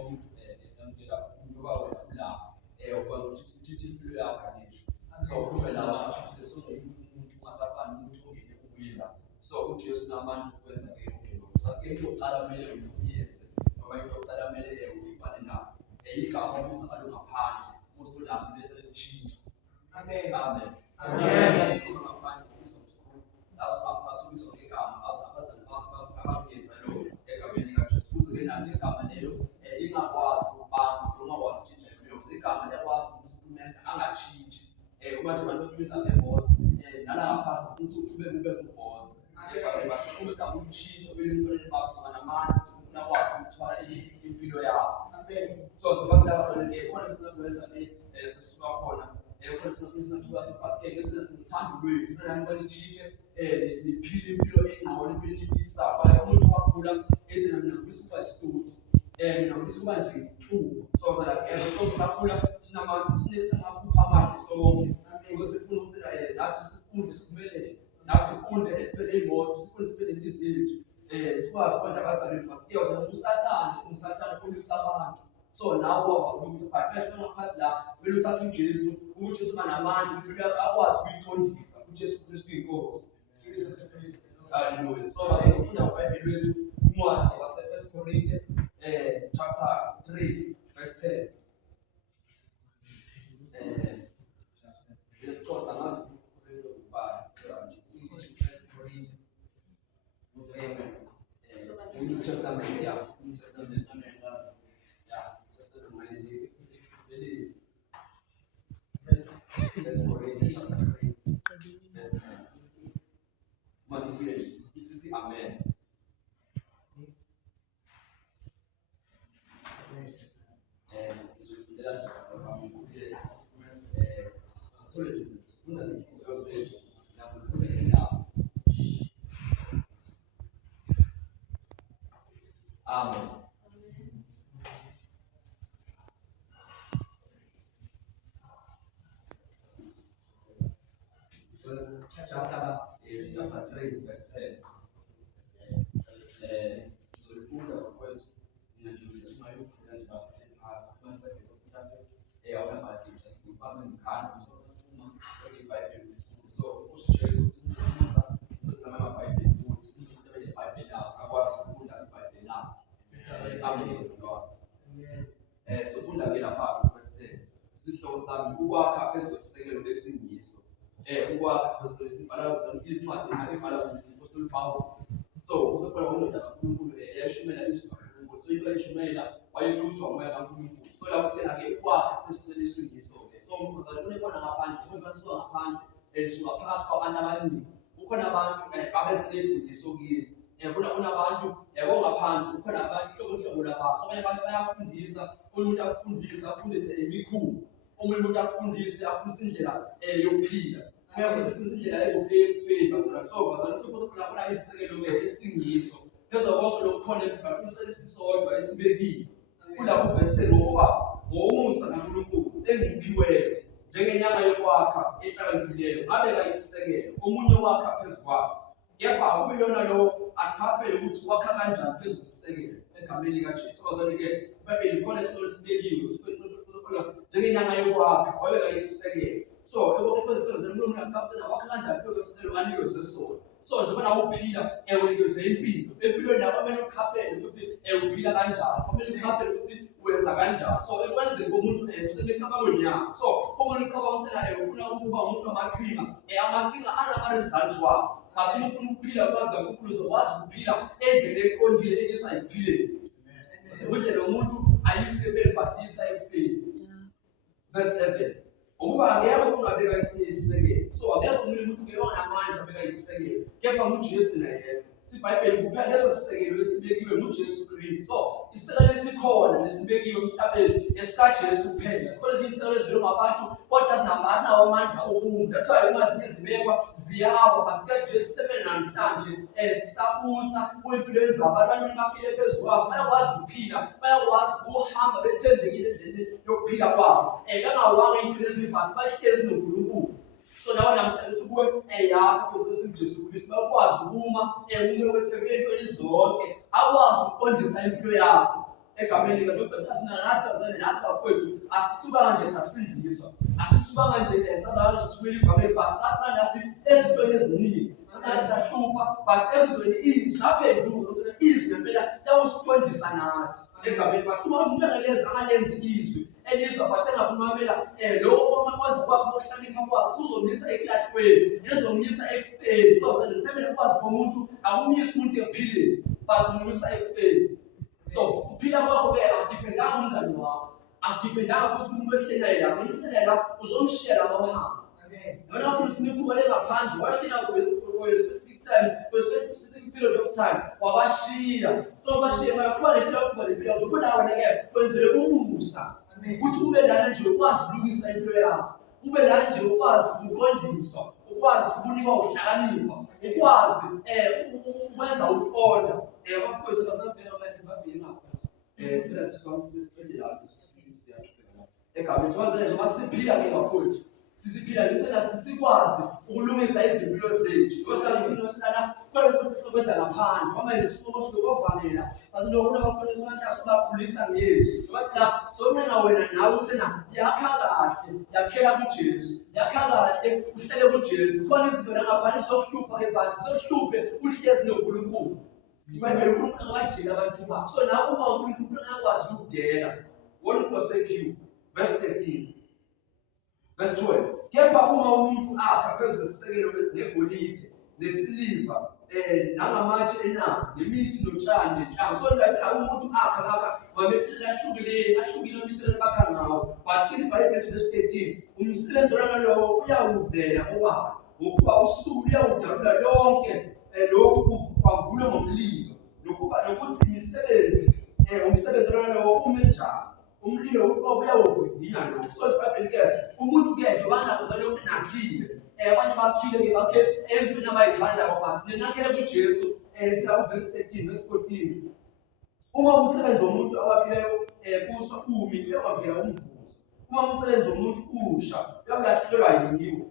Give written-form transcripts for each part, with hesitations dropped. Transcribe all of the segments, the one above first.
umuntu emkela umuntu wakwela ukuthi impilo yakhe ngisho so kube la washishile so umuntu ungasafani umuntu ongene kubuyela so uJesu namanje ukwenza ke lokho sathi into yokuqala kumele uyenze noma into yokuqala kumele ufane nayo igama lisalo ngaphandle usolapho bese lishintsha amen amen amen ngaphandle isomkhulu asubizwa ngegama abazali ababuyisa lo egameni kaJesu kuze nalo igama lelo ingakwazi ukubamba ungakwazi ukuthinta impilo igama liyakwazi ukuthi umenze angashintshi uma nje abantu bekhulisa ngeboss nala ngaphansi ukuthi ube uboss egameni bathi uma igama ukushintsha kwempilo bakho namanje uyakwazi ukuthwala impilo yakho amen so ngoba siyabasoleke khona sinakwenza kusuka khona khona sinakwenza siphaske ngendlela sithanda kwethu nani kwalitshintshe liphile impilo engcono impilo efisayo kwaye umuntu wakhula ethi mina ngifisa ukuba isitudi mina ngifisa ukuba nje so ngiyazela so sakhula sinamaphupha amahle sonke sifuna ukuthi nathi sifunde siphumelele nathi sifunde sibe ney'moto sifunde sibe nemizithu sikwazi ukwenza abazali bathi iyawuza usathane ulwisa abantu so nawe wakwazi ukuthi phakathi ngaphansi la kumele uthathe uJesu uJesu manamandla impilo yakho akwazi ukuyiqondisa uJesu Kristu inkosi haleluya so bazofunda iBhayibheli lethu incwadi wase1 Korinte chapter 3 verse 10 lesixhosa ngazi ukubhala nje English 1 Korinte New Testament yeah New Testament yeah Testament really First Corinthians chapter 3 verse 10 must be read amen Amen. So chapter 3 verse 10. So the food of words in the Jewish Bible and about the past one that they are about to just be coming kind of so also just was the mama by the food by the now I was food by the now so funda ke lapha verse 10 isihloko sami ukwakha phezu kwesisekelo esingiso ukwakha phezu ibhala zonke izincwadi ibhala uMpostoli Pawulo so uzobhala ngoNdodana kaNkulunkulu yashumela izwi kaNkulunkulu so into ayishumela wayeqhutshwa umoya kaNkulunkulu so lapho sike ke ukwakha phezu kwesisekelo esingiso so umphuzane kunekona ngaphandle kodwa suka ngaphandle suka phakathi kwabantu abaningi kukhona abantu abezelefundisa kini kunabantu ngaphandle kukhona abantu hlobo labantu abanye abantu bayafundisa umuntu afundise imikhulu umuntu afundise indlela yokuphila uyafundisa indlela yokufika so bazana ukuthi khona isisekelo esingiso phezulu konke lokukhona emphakathini isisodwa esibekile kulapho verse 10 ngoba ngomusa kaNkulunkulu engiphiweyo njengenyanga yokwakha ehlakaniphileyo ngabeka isisekelo omunye wakha phezu kwaso kepha akuyona lo akhaphele ukuthi wakha kanjani phezu kwesisekelo egameni likaJesu bazalike iBhayibheli khona isilo sibekiwe njengenyanga yokwakha wabeka isisekelo so ekuphezu umuntu akhaphele wakha kanjani phezu kwesisekelo anikeze sona so njengoba nawe uphila unikeze impilo empilweni yakho kumele ukhaphele ukuthi uphila kanjani kumele ukhaphele ukuthi wenza kanjani so ekwenzeni komuntu usemekhabangweni yakho so umuntu ukhabangela ufuna ukuba umuntu amaqhinga amaqhinga anama-result wawo but uma ufuna ukuphila kwazi kaNkulunkulu uzokwazi ukuphila endlela eqondile esayiphileni indlela yomuntu ayisebenzisa but isayifeni verse 11 ukuba akekho ungabeka isisekelo so akekho umuntu ngamandla abeka isisekelo kepha uJesu naye iBhayibheli kuphela leso sisekelo esibekiwe nguJesu Kristu so isisekelo esikhona lesibekiwe emhlabeni esikaJesu kuphela sikhona izisekelo ezivela ngabantu kodwa zinamandla amandla okuma that's why uma zibekwa ziyawa but sikaJesu sebenza namhlanje sisabusa kuyimpilo zabantu baphile phezu kwaso bayakwazi ukuphila bayakwazi ukuhamba bethembekile endleleni yokuphila kwabo bangawanga impilo ezibhathi bahlezi noNkulunkulu so nawe namhlanje kuwe yakho kuseSijesu Kristu bakwazi uma umuntu wethembele into zonke akwazi ukuqondisa impilo yakho egameni likaNkulunkulu nathi bafowethu asisukanga nje sasindiswa, asisukanga nje sazalwa nje sibuyele egameni basafana nathi ezintweni eziningi sahlupha but ekuzweni izwi laphenduka ukuthi izwi ngempela lawusiqondisa nathi egameni bathi uma umuntu analenza angalenzi izwi elizwa but engafumamela lokho kwamakwenza kwakho okuhlakanipha kwakho kuzomisa ekulahlweni ezomisa ekufeni. So senzithembele ukwazi komuntu akumnyisa umuntu ekuphileni but umisa ekufeni. So uphila kwakho ke akudipendanga umngani wakho, akudipendanga futhi umuntu ohlelayo la, umuntu ohlelayo la uzomshiya la mawuhamba. Noma uSmith wale ngaphandle washila for a specific time, for a specific period of time, wabashiya. So bashiya bayakuba lempilo nje kunawe ke kwenzele umusa ukuthi ube lana nje ukwazi ukulungisa impilo yakho, ube lana nje ukwazi ukuqondiswa, ukwazi ukunikwa ukuhlakanipha, ukwazi ukwenza ukuqonda. Bafowethu basabheka bayasibabheka phela sisifamisi sicede la sisifisi yakhe egameni sokuthi nje masiphila ke bafowethu siziphila ngithena sisikwazi ukulungisa izimpilo zethu. Ngosikhathi nosilana kodwa sesizokwenza ngaphandle ngoba nje sifuna ukuvamela sathi lokho abafundisi bamahlasa bakhulisa ngeyesu ngoba sila sonena wena nawe uthena yakha kahle yakhela kuJesu, yakha kahle uhlele kuJesu. Khona izinto ngaphandle sokuhlupha ke but sokuhluphe uhlezi noNkulunkulu. Sibangela uNkulunkulu akadela abantu bakhe. So nawe uma uNkulunkulu akwazi ukudela won't forsake you. Verse 13. Verse 12. Kepha uma umuntu akha phezu kwesisekelo esinegolide nesiliva nangamatshe enaba nemithi notshani nenhlanga. So ngathi umuntu akha mamethile ahlukile imithelo bakha ngawo. But in Bible verse 13 umsebenzi walowo uyawuvela obaba ngokuba usuku luyawudalula lonke lokhu kwambule ngomlilo nokuthi umsebenzi walowo umenjani. Umlilo uqobo uyawuvivinya lokho. So iBhayibheli ke umuntu ke njengoba nakuzalokhu nakhile abanye baphile ke bakhe entweni abayithandayo but ninakhele kuJesu. Sila verse 13 verse 14 uma umsebenzi womuntu awaphileyo kuso umi uyawambela umvuzo. Uma umsebenzi womuntu usha uyawulahlelwa yiwo.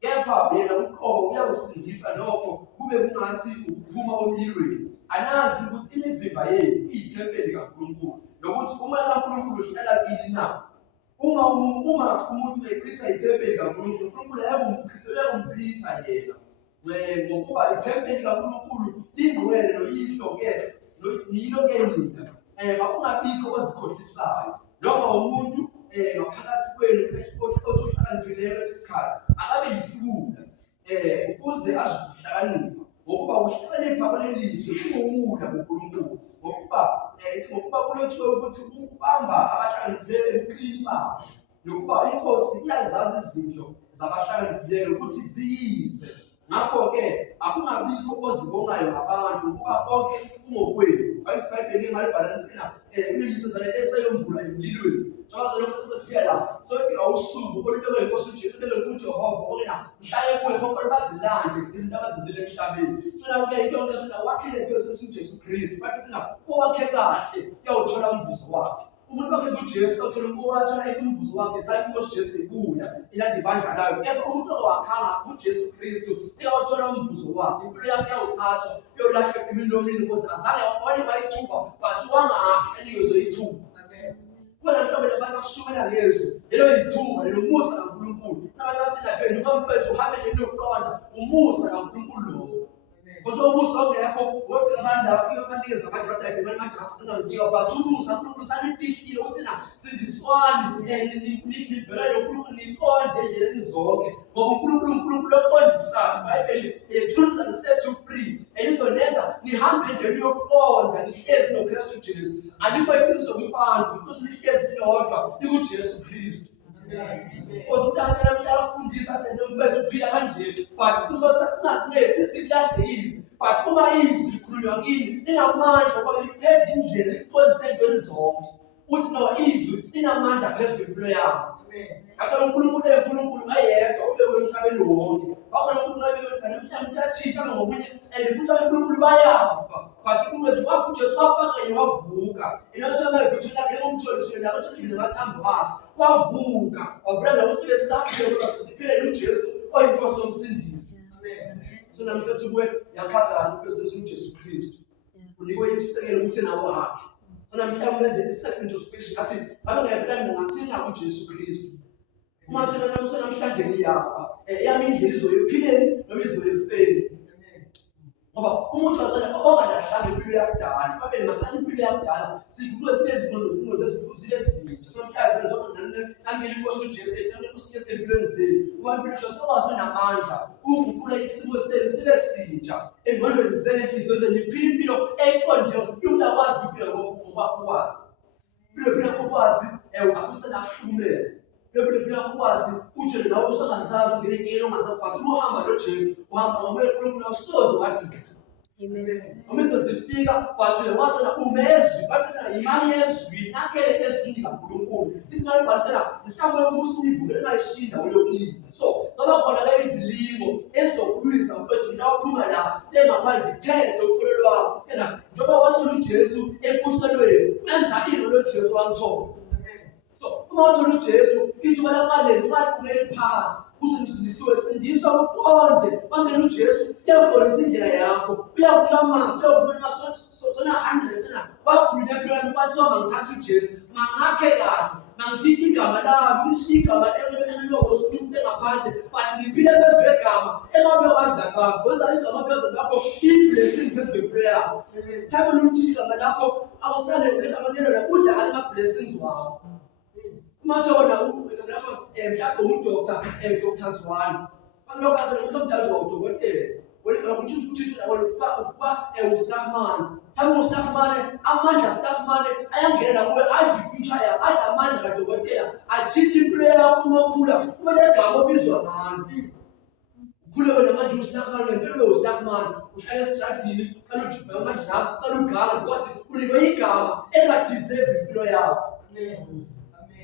Kepha yena uqobo uyawusindisa nokho kube kungathi ukuphuma omlilweni. Anazi ukuthi imizimba yenu iyithempeli kaNkulunkulu nokuthi uma kaNkulunkulu uhlala kini na. Uma umuntu echitha ithempeli kaNkulunkulu, uNkulunkulu uyamchitha yena. Ngokuba ithempeli kaNkulunkulu lingcwele noyihlo-ke yilo-ke nina. Makungabikho ozikhohlisayo noma umuntu ngaphakathi kwenu ohlakaniphile lesi sikhathi akabe yisiwula ukuze azihlakaniphe. Ngokuba ukuhlakanipha kwalelizwe kuwumula kuNkulunkulu. Ngokuba kulotshiwe ukuthi ukubamba abahlakaniphileyo ebuqilini babo nokuba inkosi iyazazi izinto zabahlakaniphileyo ukuthi ziyize. Ngakho-ke akungabikho ozibongayo ngabantu ukuba konke kungokwenu. iBhayibheli malibhalansela kuleliso eseyombulwa emlilweni. Njengoba lokho sesifika la sofika usuku olubekwe inkosi uJesu olubekwe kuJehova okena mhlaye kuwe konke bazilande izinto abazenzile emhlabeni. So nawo-ke into yonke thina wakhile kuYesu uJesu Kristu. Bathi owakhe kahle uyawuthola umvuzo wakhe. Umuntu bakhe kuJesu uyawuthola umvuzo wakhe thathi inkosi Jesu ibuya ilanda ibandla layo. Kepha umuntu owakhanga kuJesu Kristu uyawuthola umvuzo wakhe. Impilo yakhe yawuthathwa uyolahlwa emilomeni ukuze azange wayithuba but wangakhe anikezwe ithuba. Kuba mhlawumbe abantu bakushumela ngezwi lelo yithuba lelo musa kaNkulunkulu. Nabantu bathi laphenduka mfethu uhambe nje nokuqonda umusa kaNkulunkulu lowo. Kuzo umusa ongekho wofika abantu afika abanikeza abantu bathi ayibhekani manje asifuna ngiyo but umusa kaNkulunkulu sanifihlile ukuthi na sindiswani nibhekane noNkulunkulu niqonde endleleni zonke ngoba uNkulunkulu oqondisayo. iBhayibheli truth shall set you free elizonenza nihambe endleleni yokuqonda nihlezi noKristu Jesu. Alikho iqiniso kubantu because nihlezi nilodwa likuJesu Kristu. Because uDaniel uyafundisa athi nomfethu uphila kanje but singakuneki ukuthi lilahlekise but uma izwi likhulunywa kini linamandla ngoba liphepha indlela liqondise ezintweni zonke. Uthi no izwi linamandla phezu kwempilo yakho. Ngathi uNkulunkulu ayedwa ubekwe emhlabeni wonke. Bakhona uNkulunkulu abekwe emhlabeni uyatshintsha ngomunye and futhi uNkulunkulu bayafa. But uNkulunkulu wathi uJesu wafaka yena wavuka. Inokuthi amayibhishini lakhe umtholiswe la uthulile namathambo akhe. Wavuka wavula ukuthi sisaphile ukuthi siphile noJesu oyinkosi nomsindisi. So namhlanje kuwe yakhakhala uKristu uJesu Kristu. Unikwe isisekelo ukuthi nawo wakhe. mhlawumbe lenze self-introspection athi ngabe ngempela ngingathina kuJesu Kristu. Uma uthina namhlanje ngiyafa, yami indlela izoyiphileni noma izoyifeni. Ngoba umuntu ongalahlanga impilo yakudala, babeni masahle impilo yakudala, sikulo sinezifundo zezifuzile ezintsha. Somhlazi zonke nambili inkosi uJesu, inkosi uJesu empilweni zenu. Uma impilo yakho sokwazi namandla ukuguqula isimo senu sibe sintsha. Engqondweni zenu enhliziyweni zenu niphile impilo eqondile, umuntu uyakwazi ukuphila ngoba ukwazi. Impilo ukwazi afisa akuhlukumeze. Impilo ukwazi uthi nawe usangazazi ungene enkingeni ongazazi but uma uhamba noJesu, uhamba ngomoya kaNkulunkulu awusoze waduka. Amen. Umuntu zifika bathi wasana umezwi bathina imani yezwi nakele ezwini kaNkulunkulu. Ithi manje bathina mhlawumbe umbuso uyivukele ngayishinda uyokulinda. So zoba khona la izilingo ezizokulwisa mfethu mhlawumbe uphuma la engaphansi test ukukholelwa. Tena njengoba wathi uJesu embuselweni wenza into lo Jesu wamthola. So uma wathi uJesu ithuba lamaleli umaphumele phasi uthi msindisiwe sindiswa uqonde mangena uJesu uyabonisa indlela yakho uyakulamasa uyavuma sona 100 sona wakhulula empilweni kwathiwa mangithatha uJesu mangakhe kahle mangithithi igama lami ngishiya igama eliloko sikhulume ngaphandle bathi ngiphile phezu kwegama engabe wazakho wezala igama phezu lakho i-blessing phezu kweprayer yakho thatha nomthithi igama lakho awusale ulekamanyelo la udla ama blessings wakho. Matona mhlawumbe Dr. Zwane. Basilokwazi umsomdazi wodokotela. Ukuthi uStachman. Thamu uStachman, amandla Stachman ayangena kuwe adla future yakho, adla amandla kaDokotela, achithi impilo yakho uma ukhula. Uma legama obizwa ngalo. Ukhule wena manje uStachman ngempilo uStachman. Uhlala esitradini, qala ujibha amandla, qala ugala because unikwe igama engadeserve impilo yakho.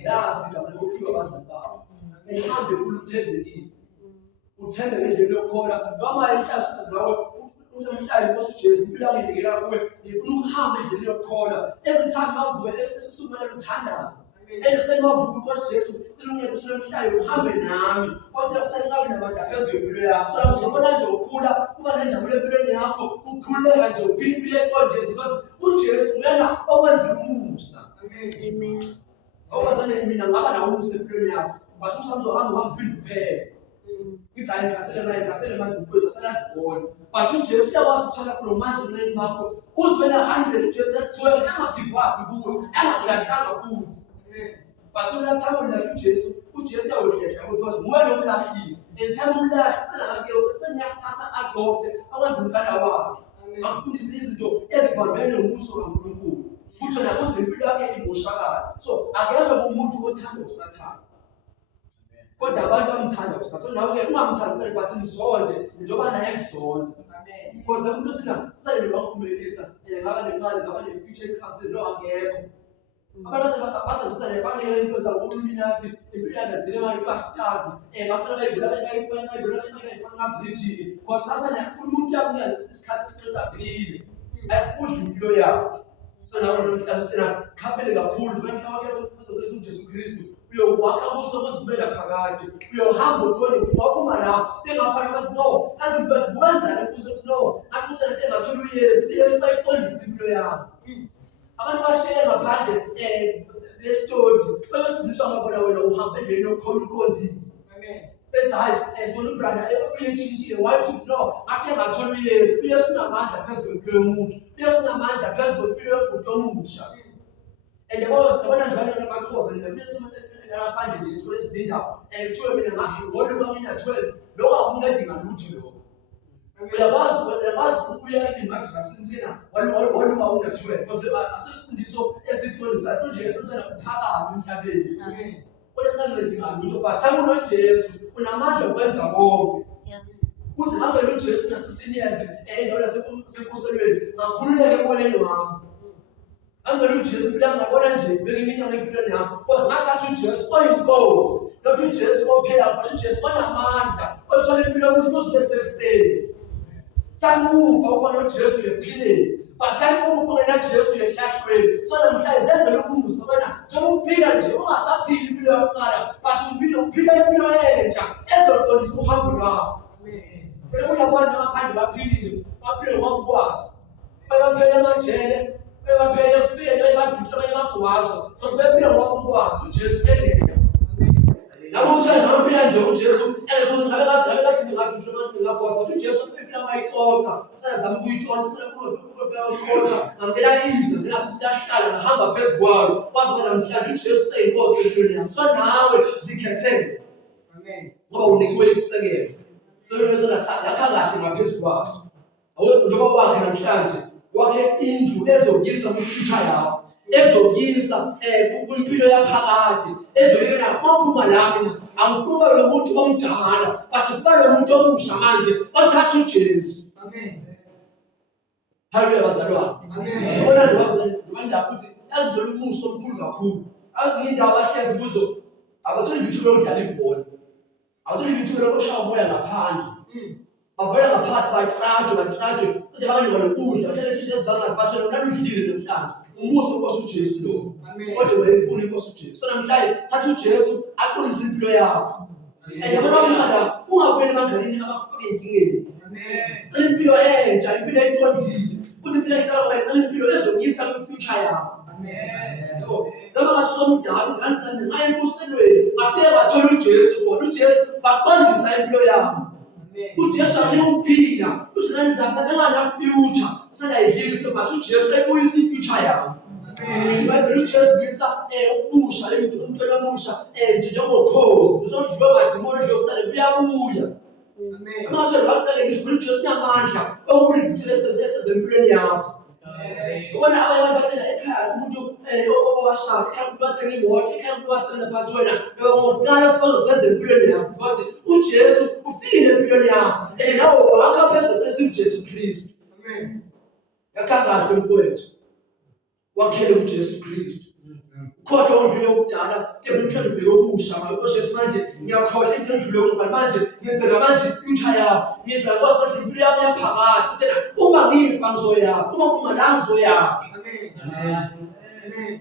Yasi igama lokuphiwa abazalwane. Uhambe kuluthembekile. Uthembe ngendlela yokhona noma emhlazi nawe umhlali inkosi uJesu impilo yakho inikela kuwe ngifuna ukuhamba endleleni yokhona every time mavuke esesumela uthandaza endleleni mavuke inkosi Jesu ilungelo kusule emhlali uhambe nami kodwa usanikabe namandla phezulu impilo yakho so uzobona nje ukhula kuba nenjabulo empilweni yakho ukhuleka nje uphila impilo eqondile because uJesu uyena okwenza umusa. Amen. Awuzane mina ngaba nawo umusa empilweni yakho basusa uzohamba uphinde uphele. It's I can't manje ukwethu asalazibona but uJesu uyakwazi ukuthola kulo manje unqeni bakho uzibena 100 uJesu yakuthola angagive up kuwe angakulahlanga futhi but unathabo la uJesu yawuhlehla because nguwe nomlahlile enthatha umlahla senake useseniyakuthatha adopt akwenza umntana wakhe akufundise izinto ezibambene nombuso kaNkulunkulu kuthi la kuzimpilo yakhe imoshakala so akekho umuntu othanda usathana. Kodwa abantu bamthanda uSathane nawe-ke ungamthandi uSathane but ngizonde njengoba naye ngizonda. Amen. Because umuntu uthina uSathane wakuphumelelisa ngaba nemali ngaba ne-future ekhasini lo angekho. Abantu bathi uSathane banele into zabo uLuminati impilo yakhe adile manje bastadi baqala bayivula ngabridge because Sathane umuntu yakunika isikhathi esiqinisa aphile asifudla impilo yakho. So nawe nomhlanje uthina khaphele kakhulu manje uSathane uJesu Kristu uyokwakha kuso kuzibela phakade uyohamba uthole waphuma la engaphansi basi no azibathi wenza lebuzo ukuthi no akusa lento engathula uYesu bayiqondisa impilo yakho. Abantu bashiye ngaphandle lesitodi bayosiziswa ngabona wena uhamba endleleni yokukhona uqondile. Amen. Bethi hayi esibona ubrother uyetshintshile wathi no ake ngathula uYesu unamandla phezulu kwempilo yomuntu unamandla phezulu kwempilo yomuntu omusha. And yabona njalo nabakhoza nabesimo ngaphandle nje isifo esilinda kuthiwe mina ngaholi kwamina 12 lokho akuncedi ngalutho lokho. Uyakwazi ukuya imagine asinthina waluka una 12 because asesifundiso esiqondisa nje esenzela ukuphakama emhlabeni. Amen. Kodwa singancedi ngalutho but samu noJesu unamandla okwenza konke. Uthi hambe noJesu nasisiniyazi endlela sekusebenzweni ngakhululeke emoneni wami. Angelo uJesu phela ngabona nje bekiminyaka empilweni yakho because ngathatha uJesu oyinkosi nokuthi uJesu ophela but uJesu onamandla othola impilo yomuntu kuze sefeni. Thamuva ukuba noJesu uyephileni but thamuva ungena Jesu uyelahlweni so namhlanje zenzela umusa wena njengoba uphila nje ungasaphili impilo yokuqala but uphila impilo entsha ezodonisa uhambo lwakho. Amen. Uyabona ngaphandle baphilile ngoba ukwazi bayaphela emajele bebaphele kufike bebadutsha bemagwazo because bephila ngokwazi uJesu endlela. Namhlanje abaphila nje uJesu engekho ngabe kade ngadutsha ngagwaza but uJesu uphila amayikota usazama ukuyitshontsha ukuyikota ngempela izwe ngempela siyahlala ngahamba phezu kwalo kwazi bona namhlanje uJesu seyinkosi empilweni yami so nawe zikhethele. Amen. Ngoba unikiwe isisekelo sona yakha kahle ngaphezu kwaso njengoba wakhe namhlanje wakhe indlu ezokuyisa ku-future yakho ezokuyisa kwimpilo yaphakade ezoyisa ngophuma lami angifuni ube lo muntu omdala but kuba lo muntu omusha manje othatha uJesu. Amen. Haleluya bazalwane. Amen. Yabona nje bazalwane ukuthi yazithola umuso omkhulu kakhulu. Azinye indawo abahlezi kuzo abatholi ithuba lokudlala ibhola. Abatholi ithuba lokushaya umoya ngaphandle. Bavela ngaphansi batrajwe kuze bakanye lokudla bahlale ehlise bangathi bathole unaludlile namhlanje umuso inkosi uJesu lo. Kodwa wayefuna inkosi uJesu so namhlanje thatha uJesu aqinise impilo yakho yabona umntana ungabuyeli emangalini abafake enkingeni. Amen. Impilo entsha impilo eqondile ukuthi impilo ehlala impilo ezokuyisa ku-future yakho. Amen. Noma ngathi somdala ngani ngaye embuselweni ngafike bathola uJesu khona uJesu baqondisa impilo yakho. uJesu akuphila usinenzaba bengana future senayihili but uJesu ebuyisa ifuture yakho. Amen. uJesu bisa ubusha impilo omusha njengokhosi usodliwe ngadimoni uyosale kuyabuya. Amen. Ngathi lapha uJesu namandla okuriphithela sesempilweni yakho. Ubona abantu bathela ekhaya umuntu owashaya ekhaya umuntu wathenga imoto ekhaya umuntu wasebenza phansi wena ngokuqala sizosebenza empilweni yakho because uJesu ufile empilweni yakho nawe wakha phezu uJesu Kristu. Amen. Yakha kahle mfowethu wakhele uJesu Kristu. Ukhohlwa ondlule okudala kepha mhlawumbe ubheke okusha ngoJesu manje ngiyakhohlwa into endlule ngoba manje ngibheka manje ifuture yakho ngibheka ukuthi impilo yami yaphakade thina uma ngifa ngizoyaphi uma la ngizoyaphi. Amen. Amen.